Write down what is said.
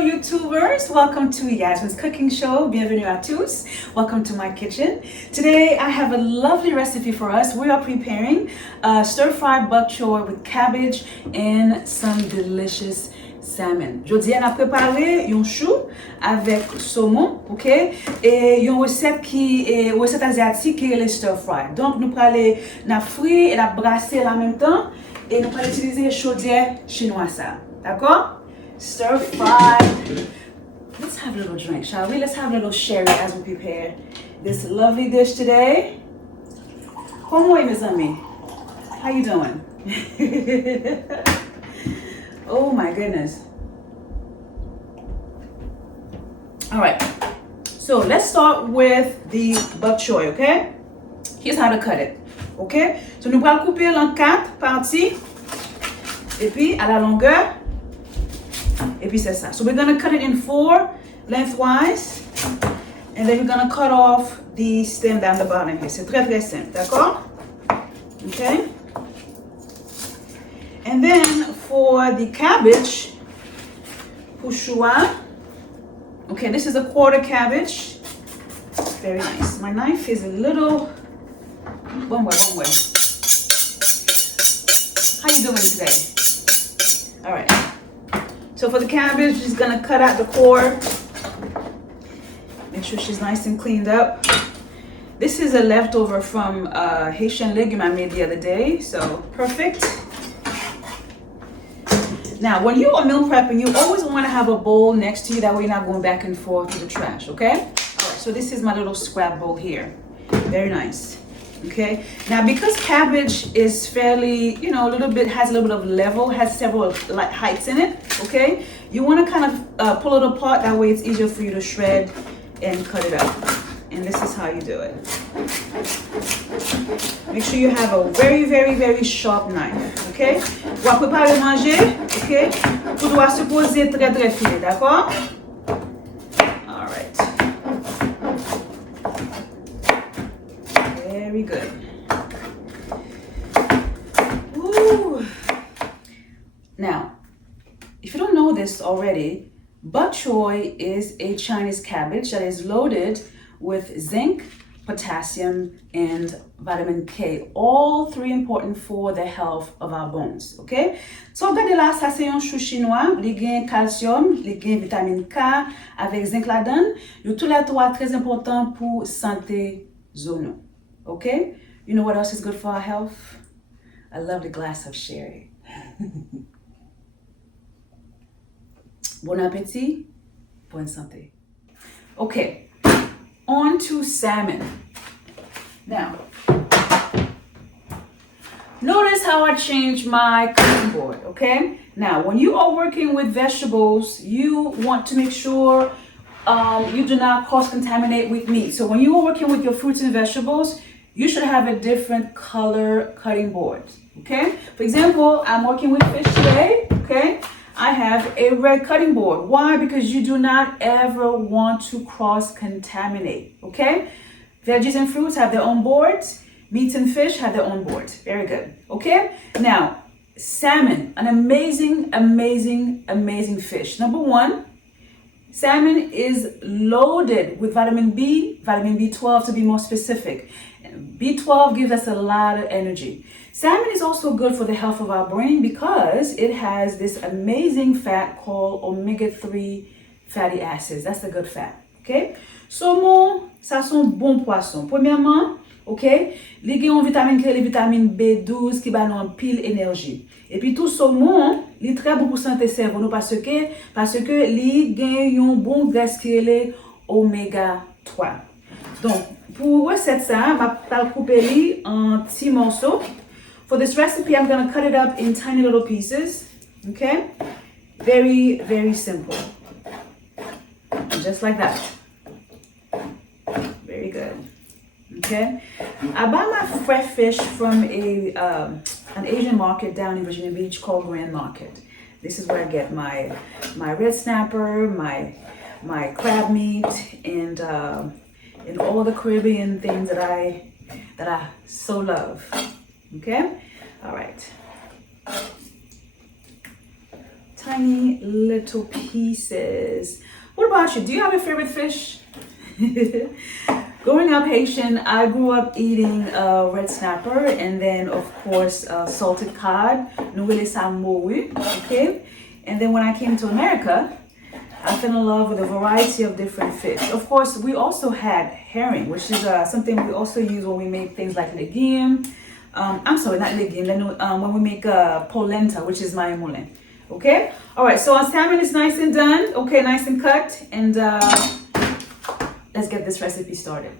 YouTubers, welcome to Yasmine's cooking show. Bienvenue à tous. Welcome to my kitchen. Today I have a lovely recipe for us. We are preparing stir-fried bok choy with cabbage and some delicious salmon. Jodi on a préparé un chou avec saumon, ok? Et une recette recette asiatique qui est le stir-fry. Donc nous allons la frire et la brasser en même temps et nous allons utiliser chaudière chinoise ça. D'accord? Stir fried. Let's have a little drink, shall we? Let's have a little sherry as we prepare this lovely dish today. Comment est mes amis? How you doing? Oh my goodness. All right. So let's start with the bok choy, okay? Here's how to cut it, okay? So nous allons couper en 4 parties et puis à la longueur. Et puis c'est ça. So we're going to cut it in 4 lengthwise. And then we're going to cut off the stem down the bottom here. C'est très très simple, d'accord? Okay. And then for the cabbage, okay, this is a quarter cabbage. Very nice. My knife is a little, one way. How you doing today? All right. So for the cabbage, she's gonna cut out the core. Make sure she's nice and cleaned up. This is a leftover from Haitian legume I made the other day, so perfect. Now, when you are meal prepping, you always want to have a bowl next to you. That way you're not going back and forth to the trash, okay? All right, so this is my little scrap bowl here. Very nice. Okay, now because cabbage is fairly, has a little bit of level, has several heights in it, okay? You want to kind of pull it apart, that way it's easier for you to shred and cut it up. And this is how you do it. Make sure you have a very, very, very sharp knife, okay? Pour préparer manger, okay? Tout doit se poser très, très filet, d'accord? All right. Very good. Ooh. Now, if you don't know this already, bok choy is a Chinese cabbage that is loaded with zinc, potassium, and vitamin K. All 3 important for the health of our bones, okay? So, regardez là, ça c'est un chou chinois, il gagne calcium, il gagne vitamine K avec zinc là-dedans. Tous les 3 très importants pour santé zone. Okay? You know what else is good for our health? A lovely glass of sherry. Bon appétit, bonne santé. Okay, on to salmon. Now, notice how I changed my cutting board, okay? Now, when you are working with vegetables, you want to make sure you do not cross-contaminate with meat. So when you are working with your fruits and vegetables, you should have a different color cutting board, okay? For example, I'm working with fish today, okay? I have a red cutting board. Why? Because you do not ever want to cross-contaminate, okay? Veggies and fruits have their own boards. Meats and fish have their own boards. Very good, okay? Now, salmon, an amazing, amazing, amazing fish. Number 1, salmon is loaded with vitamin B, vitamin B12 to be more specific. B12 gives us a lot of energy. Salmon is also good for the health of our brain because it has this amazing fat called omega-3 fatty acids. That's the good fat, okay? Saumon, ça sont bons poissons. Premièrement, ok, les ont vitamine K, les vitamines B12 qui donnent une pile énergie. Et puis tout saumon, il est très bon pour santé cerveau parce que il gagne un bon graisse qui est oméga 3. Donc pour recette ça, je vais couper en petits morceaux. For this recipe, I'm going to cut it up in tiny little pieces. Okay? Very, very simple. Just like that. Very good. Okay? I buy my fresh fish from an Asian market down in Virginia Beach called Grand Market. This is where I get my red snapper, my crab meat, and all the Caribbean things that I so love. Okay? All right. tiny little pieces. What about you? Do you have a favorite fish? Growing up Haitian, I grew up eating red snapper and then of course salted cod, nouille samoui, okay? And then when I came to America, I fell in love with a variety of different fish. Of course, we also had herring, which is something we also use when we make things like legume. I'm sorry, not legume, when we make polenta, which is maïmoulin, okay? All right, so our salmon is nice and done, okay, nice and cut, and let's get this recipe started.